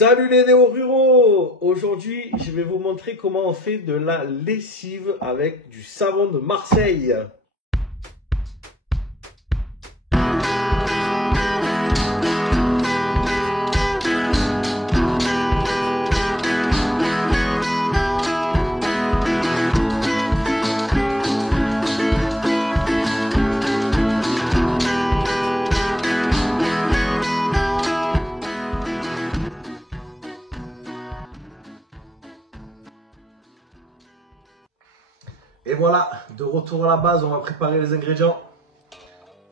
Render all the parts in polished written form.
Salut les néo-ruraux! Aujourd'hui, je vais vous montrer comment on fait de la lessive avec du savon de Marseille. Et voilà, de retour à la base, on va préparer les ingrédients.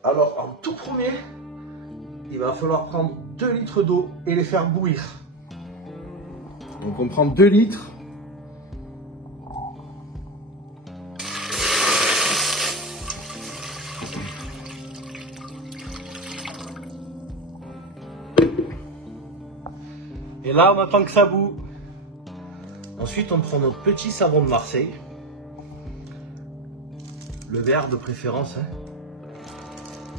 Alors, en tout premier, il va falloir prendre 2 litres d'eau et les faire bouillir. Donc on prend 2 litres. Et là, on attend que ça bout. Ensuite, on prend notre petit savon de Marseille. Le vert de préférence, hein.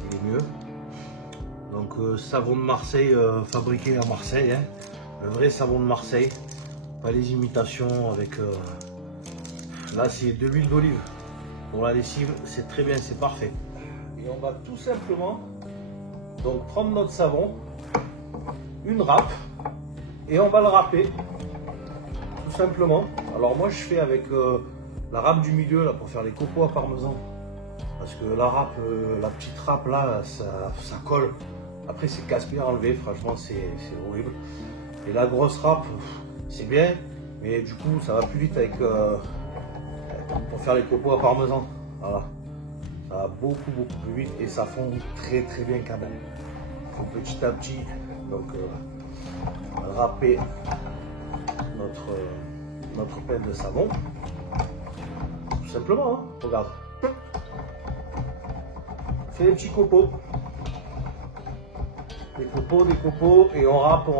Il est mieux. Donc savon de Marseille fabriqué à Marseille, hein. Le vrai savon de Marseille, pas les imitations avec... Là c'est de l'huile d'olive. Pour la lessive, c'est très bien, c'est parfait. Et on va tout simplement donc prendre notre savon, une râpe, et on va le râper, tout simplement. Alors moi je fais avec... la râpe du milieu là pour faire les copeaux à parmesan, parce que la râpe, la petite râpe là, ça colle. Après c'est casse-pied à enlever, franchement c'est horrible. Et la grosse râpe, c'est bien, mais du coup ça va plus vite avec pour faire les copeaux à parmesan. Voilà, ça va beaucoup plus vite et ça fond très bien quand même. Faut petit à petit donc râper notre pelle de savon. Tout simplement, hein. Regarde. On fait des petits copeaux. Des copeaux, et on râpe. On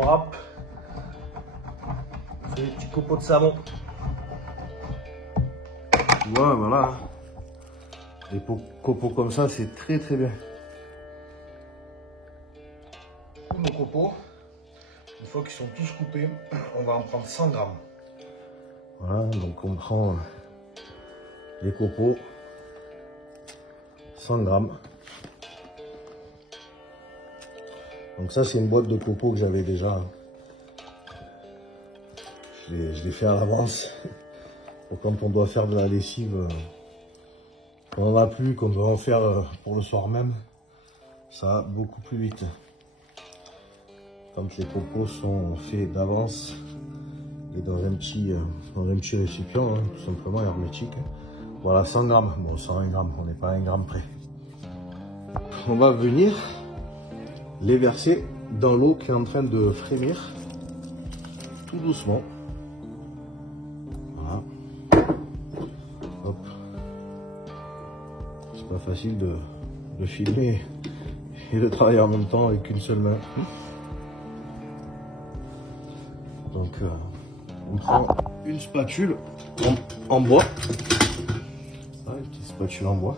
fait des petits copeaux de savon. Ouais, voilà. Des copeaux comme ça, c'est très bien. Nos copeaux, une fois qu'ils sont tous coupés, on va en prendre 100 grammes. Voilà, donc on prend les copeaux, 100 grammes. Donc ça c'est une boîte de copeaux que j'avais déjà. Je l'ai fait à l'avance. Pour quand on doit faire de la lessive, on n'en a plus, qu'on doit en faire pour le soir même, ça va beaucoup plus vite. Quand les copeaux sont faits d'avance et dans un petit récipient, hein, tout simplement hermétique. Voilà, 100 grammes. Bon, 101 grammes, on n'est pas à 1 gramme près. On va venir les verser dans l'eau qui est en train de frémir, tout doucement. Voilà. Hop. C'est pas facile de filmer et de travailler en même temps avec une seule main. Donc, on prend une spatule en bois. Une petite spatule en bois.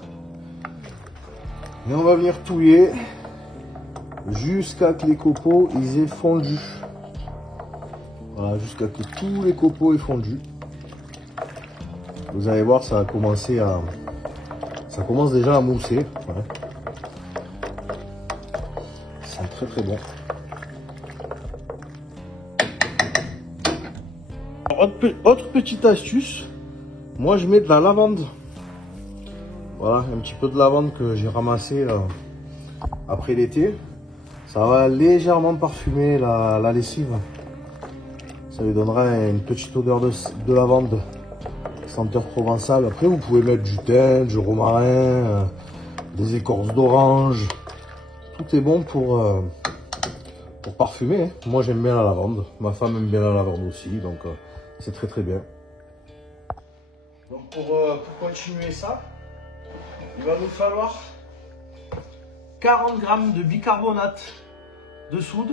Et on va venir touiller jusqu'à ce que les copeaux ils aient fondu. Voilà, jusqu'à ce que tous les copeaux aient fondu. Vous allez voir, ça a commencé à... Ça commence déjà à mousser. Ouais. C'est très bon. Autre petite astuce, moi je mets de la lavande. Voilà, un petit peu de lavande que j'ai ramassé après l'été. Ça va légèrement parfumer la lessive. Ça lui donnera une petite odeur de lavande, senteur provençale. Après vous pouvez mettre du thym, du romarin, des écorces d'orange. Tout est bon pour parfumer. Hein. Moi j'aime bien la lavande, ma femme aime bien la lavande aussi, donc c'est très bien. Donc pour continuer ça, il va nous falloir 40 grammes de bicarbonate de soude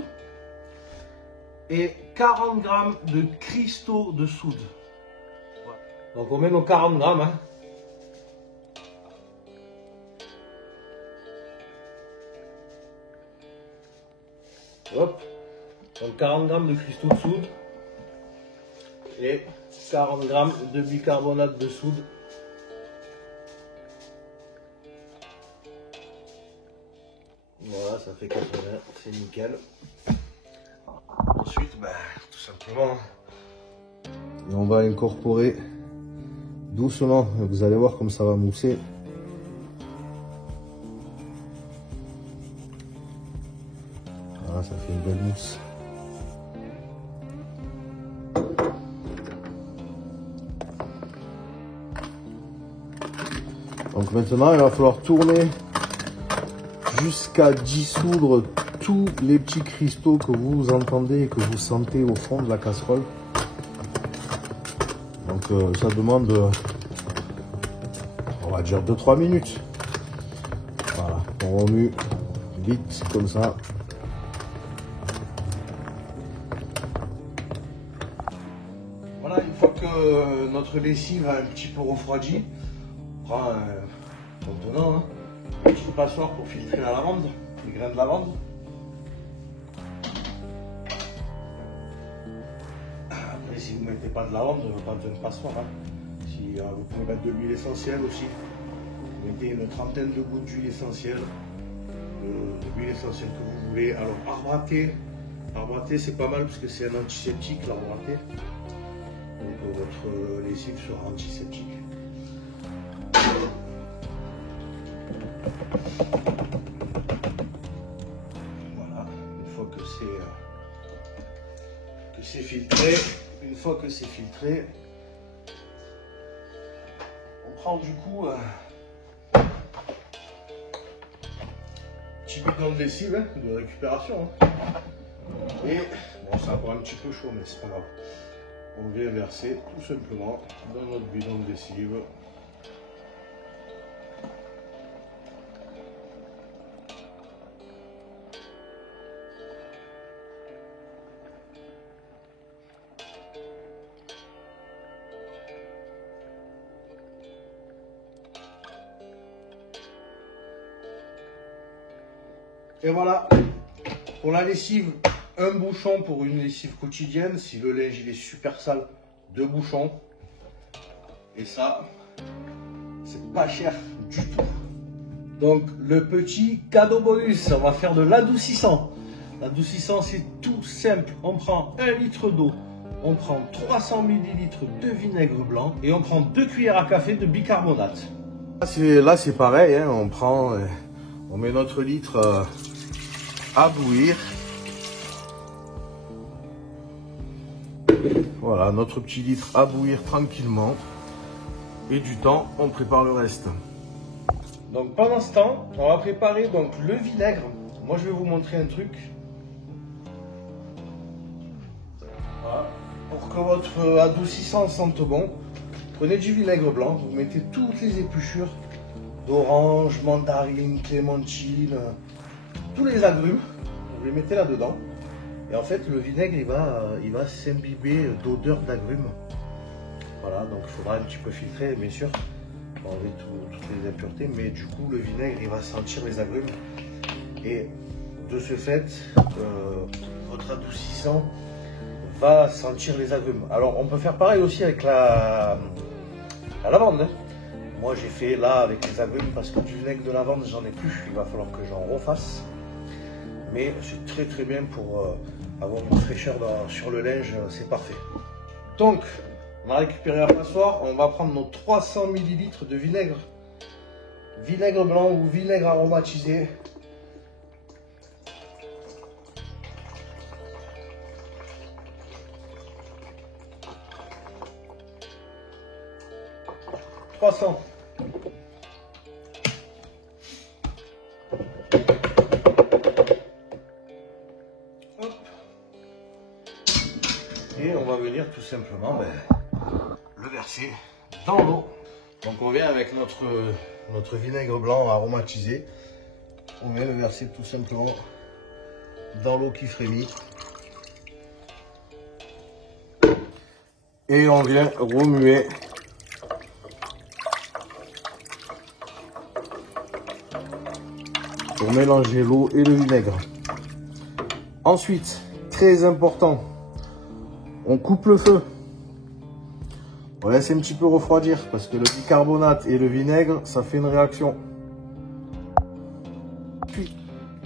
et 40 grammes de cristaux de soude. Donc on met nos 40 grammes. Hein. Hop. Donc 40 g de cristaux de soude et 40 g de bicarbonate de soude. Voilà, ça fait 80, c'est nickel. Ensuite, tout simplement, et on va incorporer doucement. Vous allez voir comme ça va mousser. Voilà, ça fait une belle mousse. Donc maintenant, il va falloir tourner jusqu'à dissoudre tous les petits cristaux que vous entendez et que vous sentez au fond de la casserole. Donc ça demande, on va dire 2-3 minutes. Voilà, on remue vite comme ça. Voilà, une fois que notre lessive a un petit peu refroidi, on prend un contenant, hein, une petite passoire pour filtrer la lavande, les grains de lavande. Après, si vous ne mettez pas de lavande, pas besoin de passoire. Hein. Si, vous pouvez mettre de l'huile essentielle aussi. Vous mettez une trentaine de gouttes d'huile essentielle, de l'huile essentielle que vous voulez. Alors, arbre à thé. Arbre à thé, c'est pas mal parce que c'est un antiseptique, l'arbre à thé. Donc, votre lessive sera antiseptique. Voilà, une fois que c'est filtré, on prend du coup un petit bidon de lessive, hein, de récupération. Hein. Et bon, c'est encore un petit peu chaud, mais c'est pas grave. On vient verser tout simplement dans notre bidon de lessive. Et voilà, pour la lessive, un bouchon pour une lessive quotidienne. Si le linge il est super sale, 2 bouchons. Et ça, c'est pas cher du tout. Donc le petit cadeau bonus, on va faire de l'adoucissant. L'adoucissant, c'est tout simple. On prend 1 litre d'eau, on prend 300 ml de vinaigre blanc et on prend 2 cuillères à café de bicarbonate. Là c'est pareil, hein, on met notre litre à bouillir. Voilà, notre petit litre à bouillir tranquillement. Et du temps, on prépare le reste. Donc pendant ce temps, on va préparer donc le vinaigre. Moi, je vais vous montrer un truc. Voilà. Pour que votre adoucissant sente bon, prenez du vinaigre blanc. Vous mettez toutes les épluchures d'orange, mandarine, clémentine, tous les agrumes. Vous les mettez là-dedans. Et en fait, le vinaigre, il va s'imbiber d'odeur d'agrumes. Voilà, donc il faudra un petit peu filtrer, bien sûr, pour enlever toutes les impuretés. Mais du coup, le vinaigre, il va sentir les agrumes. Et de ce fait, votre adoucissant va sentir les agrumes. Alors, on peut faire pareil aussi avec la lavande. Hein. Moi, j'ai fait là avec les agrumes parce que du vinaigre de lavande, j'en ai plus. Il va falloir que j'en refasse. Mais c'est très très bien pour avoir une fraîcheur sur le linge, c'est parfait. Donc, on a récupéré la passoire, on va prendre nos 300 ml de vinaigre. Vinaigre blanc ou vinaigre aromatisé. Hop. Et on va venir tout simplement le verser dans l'eau. Donc on vient avec notre vinaigre blanc aromatisé. On vient le verser tout simplement dans l'eau qui frémit. Et on vient remuer pour mélanger l'eau et le vinaigre. Ensuite, très important. On coupe le feu. On laisse un petit peu refroidir parce que le bicarbonate et le vinaigre, ça fait une réaction.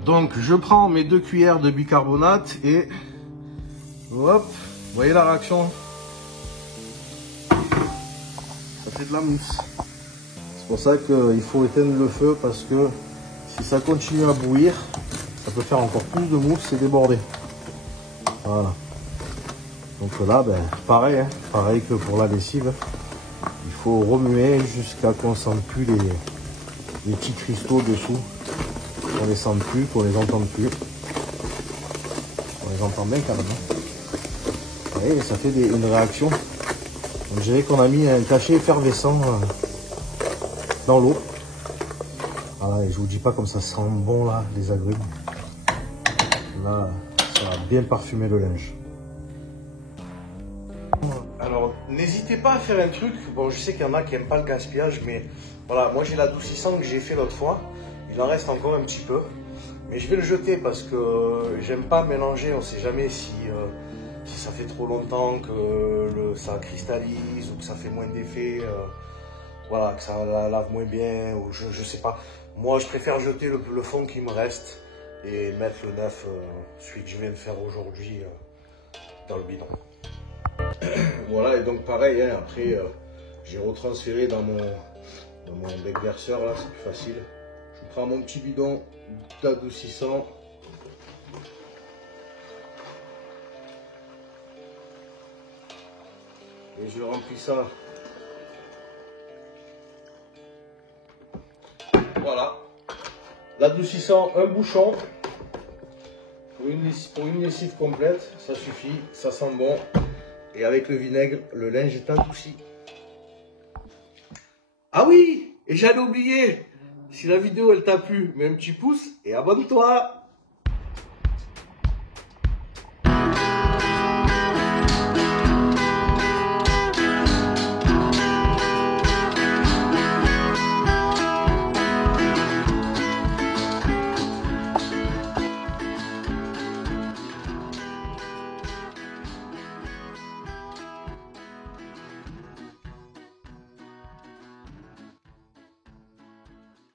Donc je prends mes 2 cuillères de bicarbonate et hop, vous voyez la réaction? Ça fait de la mousse. C'est pour ça qu'il faut éteindre le feu parce que si ça continue à bouillir, ça peut faire encore plus de mousse et déborder. Voilà. Donc là, ben, pareil, hein, pareil que pour la lessive, il faut remuer jusqu'à qu'on ne sente plus les petits cristaux dessous. Qu'on les sente plus, qu'on les entende plus. On les entend bien quand même. Vous voyez, ça fait une réaction. On dirait qu'on a mis un cachet effervescent dans l'eau. Voilà, et je vous dis pas comme ça sent bon là, les agrumes. Là, ça va bien parfumer le linge. Alors, n'hésitez pas à faire un truc. Bon, je sais qu'il y en a qui n'aiment pas le gaspillage, mais voilà, moi j'ai l'adoucissant que j'ai fait l'autre fois. Il en reste encore un petit peu. Mais je vais le jeter parce que j'aime pas mélanger. On ne sait jamais si ça fait trop longtemps que ça cristallise ou que ça fait moins d'effet. Voilà, que ça la lave moins bien. Ou je sais pas. Moi, je préfère jeter le fond qui me reste et mettre le neuf, celui que je viens de faire aujourd'hui, dans le bidon. Voilà, et donc pareil, hein, après j'ai retransféré dans mon bec verseur, là c'est plus facile. Je prends mon petit bidon d'adoucissant. Et je remplis ça. Voilà. L'adoucissant, un bouchon. Pour une lessive complète, ça suffit, ça sent bon. Et avec le vinaigre, le linge est adouci. Ah oui, et j'allais oublier, si la vidéo elle t'a plu, mets un petit pouce et abonne-toi.